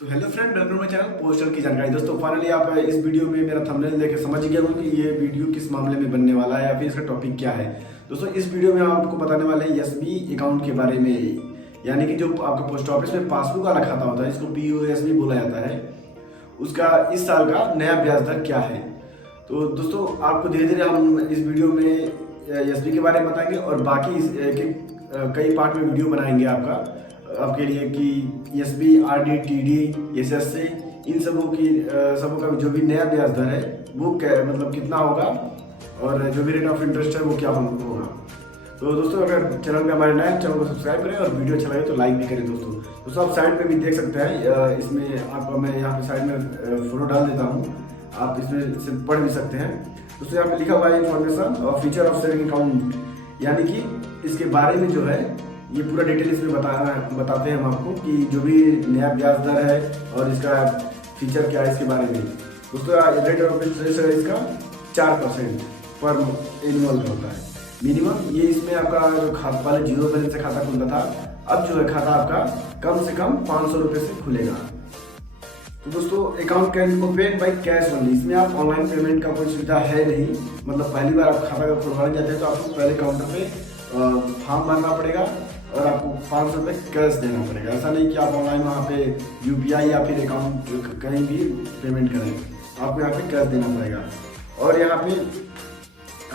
तो hello friend, welcome my channel postal की जानकारी। दोस्तों फाइनली आप इस वीडियो में मेरा थंबनेल देख के समझ गए होंगे कि ये वीडियो किस मामले में बनने वाला है या फिर इसका टॉपिक क्या है। दोस्तों इस वीडियो में हम आपको बताने वाले हैं एसबी अकाउंट के बारे में, यानी कि जो आपका पोस्ट ऑफिस में पासबुक वाला खाता होता है, इसको पीओएसबी बोला जाता है, उसका इस साल का नया ब्याज दर क्या है। तो दोस्तों आपको धीरे धीरे हम इस वीडियो में एसबी के बारे में बताएंगे और बाकी कई पार्ट में वीडियो बनाएंगे आपके लिए कि S B R D T D S S से इन सबों का जो भी नया ब्याज दर है वो मतलब कितना होगा और जो भी रेट ऑफ इंटरेस्ट है वो क्या होगा। तो दोस्तों अगर चैनल पे हमारे नए चैनल को सब्सक्राइब करें और वीडियो अच्छा लगे तो लाइक भी करें। दोस्तों आप साइड पे भी देख सकते हैं, इसमें आपको मैं यहाँ पे साइड में फोटो डाल देता हूँ, आप इसमें से पढ़ भी सकते हैं। दोस्तों यहाँ पे लिखा हुआ है इन्फॉर्मेशन और फीचर ऑफ सेविंग अकाउंट, यानी कि इसके बारे में जो है ये पूरा डिटेल इसमें बताते हैं हम आपको कि जो भी नया ब्याज दर है और इसका फीचर क्या है इसके बारे में। दोस्तों रेट ऑफ इंटरेस्ट है इसका 4% पर एनुअल का होता है मिनिमम। ये इसमें आपका जो खाता पहले 0 बैलेंस से खाता खुलता था, अब जो है खाता आपका कम से कम 500 रुपये से खुलेगा। तो दोस्तों account can open by cash only, इसमें आप ऑनलाइन पेमेंट का कोई सुविधा है नहीं। मतलब पहली बार आप खाता खुलवाने जाते हैं तो आपको पहले काउंटर पे फॉर्म भरना पड़ेगा और आपको 500 रुपये कैश देना पड़ेगा। ऐसा नहीं कि आप ऑनलाइन वहाँ पे यूपीआई या फिर अकाउंट कहीं भी पेमेंट करें, आपको यहाँ पे कैश देना पड़ेगा। और यहाँ पे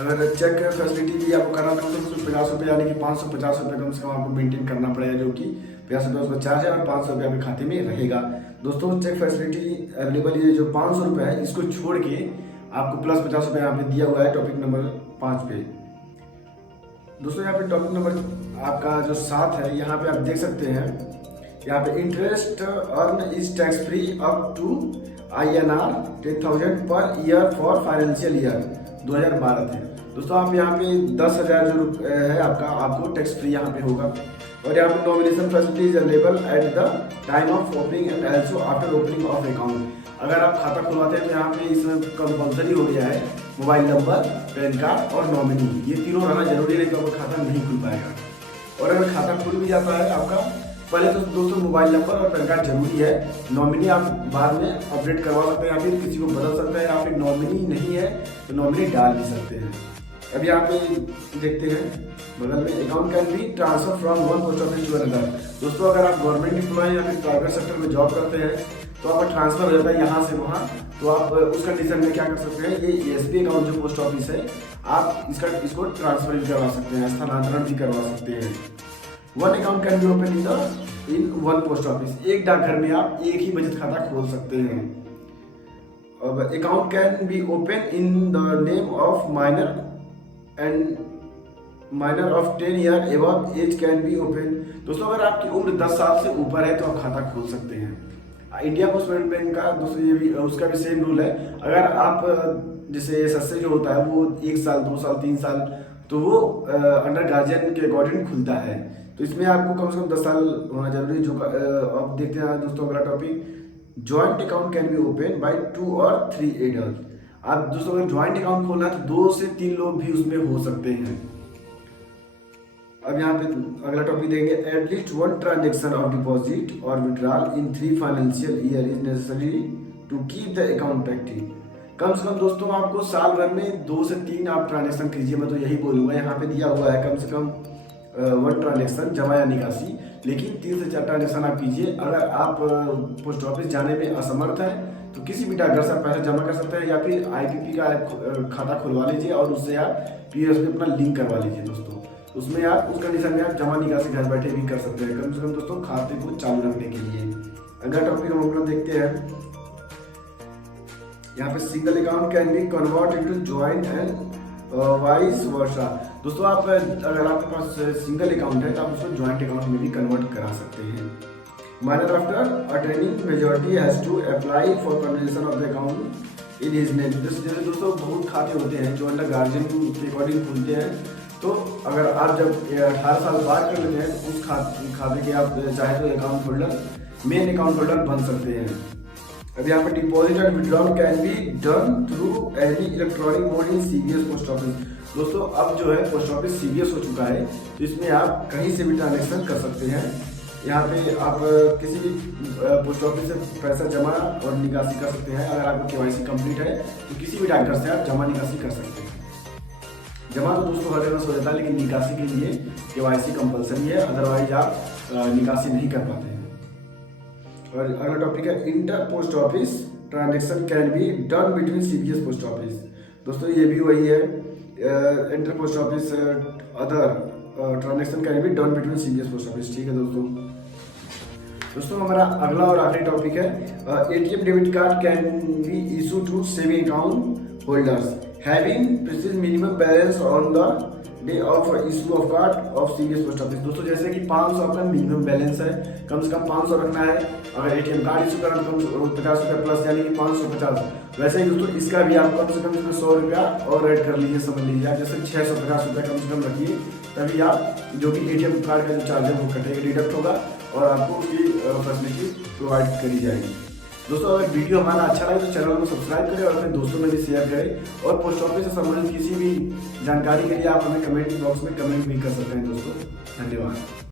अगर चेक फैसिलिटी भी आपको करना तो 50 रुपये यानी कि 550 रुपये कम से कम आपको मेंटेन करना पड़ेगा, जो कि 50 रुपये उसका चार्ज है और 500 रुपये आपके खाते में रहेगा। दोस्तों चेक फैसिलिटी अवेलेबल ये जो 500 रुपये है इसको छोड़ के आपको प्लस 50 रुपये यहाँ पे दिया हुआ है टॉपिक नंबर 5 पे। दोस्तों यहाँ पे टॉपिक नंबर आपका जो 7 है, यहाँ पे आप देख सकते हैं, यहाँ पे interest earn is tax free up to INR 10,000 per year for financial year 2012 थे। दोस्तों आप यहाँ पे 10,000 जो है आपको टैक्स फ्री यहाँ पे होगा। और यहाँ पे nomination facilities available at the time of opening and also after opening of account. अगर आप खाता खुलवाते हैं तो यहाँ पे इसमें कंपल्सरी हो गया है मोबाइल नंबर, पैन कार्ड और नॉमिनी, ये तीनों रहना जरूरी है, तो आपका खाता नहीं खुल पाएगा। और अगर खाता खुल भी जाता है आपका, पहले तो दोस्तों मोबाइल नंबर और पैन कार्ड जरूरी है। नॉमिनी आप बाद में अपडेट करवा सकते हैं या फिर किसी को बदल सकते हैं, या फिर नॉमिनी नहीं है तो नॉमिनी डाल भी सकते हैं। अब यहाँ पे देखते हैं बगल में account can be transfer from one post office to another. दोस्तों अगर आप गवर्नमेंट एम्प्लॉय या फिर प्राइवेट सेक्टर में जॉब करते हैं तो आपका ट्रांसफर हो जाता है यहाँ से वहाँ, तो आप उस कंडीशन में क्या कर सकते हैं, ये एसबी अकाउंट जो पोस्ट ऑफिस है आप इसको ट्रांसफर भी करवा सकते हैं, स्थानांतरण भी करवा सकते हैं। One account can be open in one post office, एक डाकघर में आप एक ही बचत खाता खोल सकते हैं। अब account can be open in the name of minor and minor of 10 year above age can be open. दोस्तों अगर आपकी उम्र 10 साल से ऊपर है तो आप खाता खोल सकते हैं। इंडिया पोस्ट पेमेंट बैंक का दोस्तों ये भी उसका भी सेम रूल है। अगर आप जैसे एसएससी जो होता है वो 1 साल 2 साल 3 साल, तो वो अंडर गार्जियन के अकॉर्डिंग खुलता है, तो इसमें आपको कम से कम 10 साल होना जरूरी है। जो अब देखते हैं दोस्तों अगला topic, joint account can be open by 2 और 3 एडल्ट। आप दोस्तों अगर ज्वाइंट अकाउंट खोलना है तो 2 से 3 लोग भी उसमें हो सकते हैं। अब यहाँ पे अगला टॉपिक देंगे, at least one transaction of deposit और withdrawal in 3 financial year is necessary to keep the account active. कम से कम दोस्तों आपको साल भर में 2 से 3 आप ट्रांजेक्शन कीजिए, मैं तो यही बोलूँगा। यहाँ पे दिया हुआ है कम से कम 1 ट्रांजेक्शन जमा या निकासी, लेकिन 3 से 4 ट्रांजेक्शन आप कीजिए। अगर आप पोस्ट ऑफिस जाने में असमर्थ हैं तो किसी भी डाकघर से पैसा जमा कर सकते हैं या फिर IPP का खाता खुलवा लीजिए और उससे आप POS में अपना लिंक करवा लीजिए। दोस्तों उसमें आप उस कंडीशन में आप जमा निकासी घर बैठे भी कर सकते हैं, कम से कम दोस्तों खाते को चालू रखने के लिए। अगला टॉपिक हम अपना देखते हैं, यहाँ पे single account can B convert into joint and vice versa. दोस्तों आप अगर आपके पास सिंगल अकाउंट है तो आप उसको जॉइंट अकाउंट में भी कन्वर्ट करा सकते हैं। Minor after attaining majority has to apply for conversion of the account in his name. जैसे दोस्तों बहुत खाते होते हैं जो अंडर गार्जियन के अकॉर्डिंग खुलते हैं, तो अगर आप जब 18 साल पार कर लेते हैं तो उस खाते के आप चाहे तो account holder, main account holder बन सकते हैं। अब यहाँ पे deposit and withdrawal can be done through any electronic mode in CBS post office. दोस्तों अब जो है पोस्ट ऑफिस CBS हो चुका है, तो इसमें आप कहीं से भी ट्रांजेक्शन कर सकते हैं। यहाँ पे आप किसी भी पोस्ट ऑफिस से पैसा जमा और निकासी कर सकते हैं। अगर आपका केवाईसी कंप्लीट है तो किसी भी डाकघर से आप जमा निकासी कर सकते हैं। जमा तो दोस्तों हर जगह हो जाता है, लेकिन निकासी के लिए केवाईसी कंपलसरी है, अदरवाइज आप निकासी नहीं कर पाते हैं। और अगला टॉपिक है inter post office transaction can be done between CBS post office. दोस्तों ये भी वही है, inter post office other transaction can be done between CBS post office. ठीक है दोस्तों हमारा अगला और आखिरी टॉपिक है ATM debit card can be issue to saving account holders having precious minimum balance on the day of issue of card of CBS post office. दोस्तों जैसे कि 500 आपका मिनिमम बैलेंस है, कम से कम 500 रखना है। अगर एटीएम कार्ड इशू करना तो 50 रुपया प्लस, यानी कि 550। वैसे ही दोस्तों इसका भी आप कम से कम इसमें 100 रुपया और ऐड कर लीजिए, समझ लीजिए आप जैसे 650 रुपया कम से कम रखिए, तभी आप जो भी एटीएम कार्ड का जो चार्ज है वो कटेगा, डिडक्ट होगा और आपको उसकी फैसिलिटी प्रोवाइड करी जाएगी। दोस्तों अगर वीडियो हमारा अच्छा लगे तो चैनल को सब्सक्राइब करें और अपने दोस्तों में भी शेयर करें। और पोस्ट ऑफिस से संबंधित किसी भी जानकारी के लिए आप हमें कमेंट बॉक्स में कमेंट भी कर सकते हैं दोस्तों। धन्यवाद।